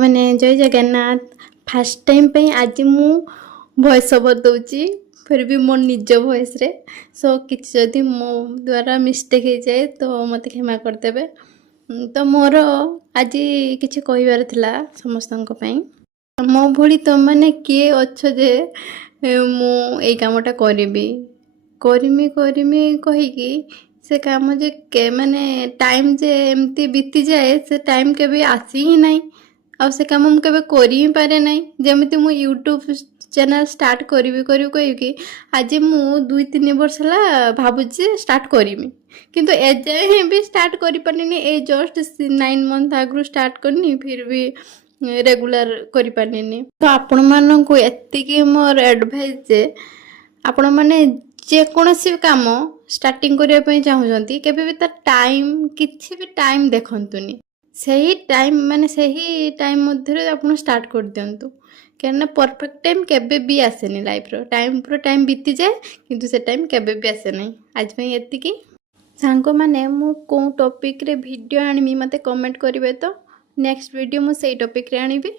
मैंने जय Jagannath fast time पे आज मु वॉइस ओवर दूची फिर भी मोर निज वॉइस रे सो किसी जदि मो द्वारा मिस्टेक हो जाए तो मत क्षमा करदेवे। तो मोर आज किसी कहबार थिला समस्तक मो भली तुम मैंने किए अच्छ जे मु ए कामटा करी करमी करमी कहीकि से काम जे के माने टाइम जे एमती बीती जाए से टाइम केबे आसी ही नहीं आ से काम मुझे केबे करि ही पारे नहीं जमिति मु यूट्यूब चैनल स्टार्ट करी कही आज मु 2-3 वर्ष है भावुचे स्टार्ट करमी किंतु एजाए भी स्टार्ट करी पारिनी ए जस्ट 9 मंथ आगु स्टार्ट करनी फिर भी रेगुलर करी पारिनी। तो आपण मानक एतिकी मोर एडवाइस जे आपण माने जेकोसी काम स्टार्टिंग करने चाहूँगी केबे भी तार टाइम किसी भी टाइम देखंतुनी सही टाइम माने सही टाइम मध्य आप स्टार्ट कर दिंतु क्या परफेक्ट टाइम केबे भी आसेनी लाइफ रो टाइम पूरा टाइम बीती जाए किंतु से टाइम केबे भी आसे नहीं। आज पे एतिकी सांग माने मु को टॉपिक रे वीडियो आनिमी मते कमेंट करिवे तो नेक्स्ट वीडियो मु सेही टॉपिक रे आनिबी।